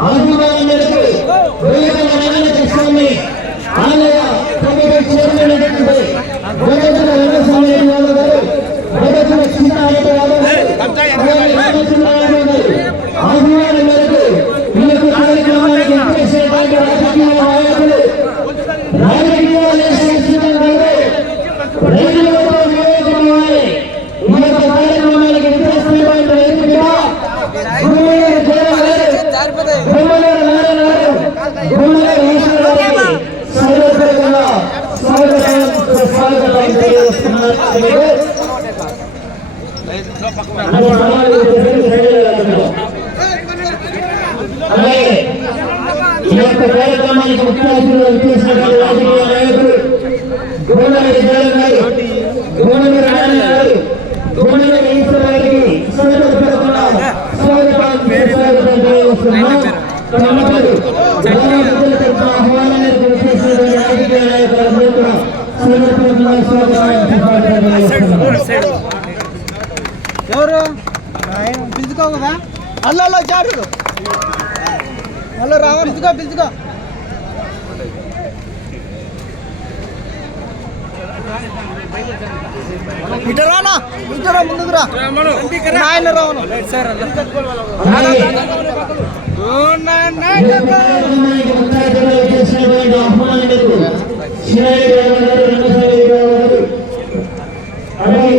ఆహ్వానం మేరకు వేరే నారాయణస్వామి ఆలయ కమిటీ చైర్మన్ వేదన రంగస్వామి యాదవ్ గారు వేదన సీతారామ అలాగే ఈ యొక్క కార్యక్రమానికి ముఖ్యాతిథులు గోడ గారు గోడ బిజుకో కదా. అల్లల్లో చాడు అల్ల రావా బిజుకో బిజుకో ఇటు అలాగే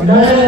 Amen.